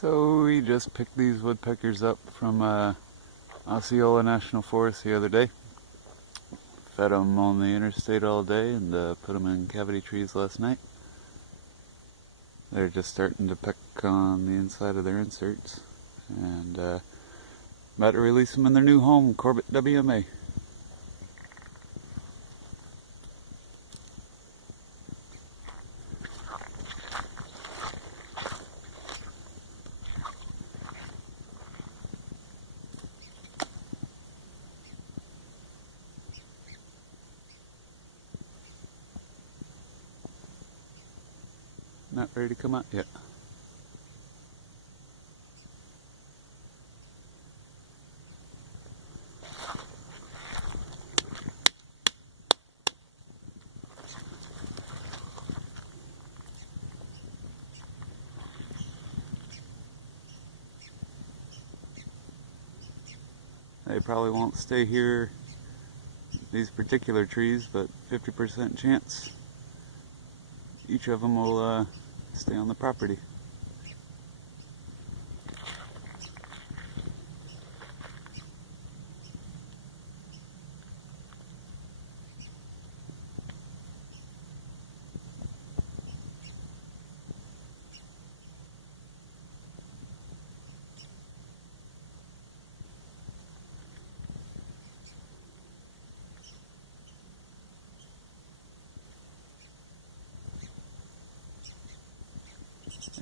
So we just picked these woodpeckers up from Osceola National Forest the other day. Fed them on the interstate all day and put them in cavity trees last night. They're just starting to peck on the inside of their inserts and about to release them in their new home, Corbett WMA. Not ready to come out yet. They probably won't stay here, these particular trees, but 50% chance each of them will stay on the property.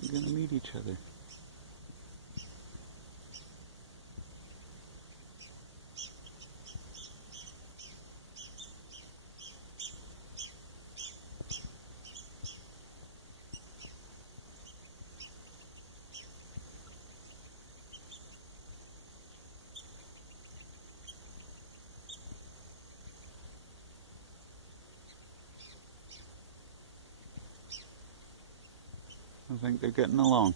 They're gonna meet each other. I think they're getting along.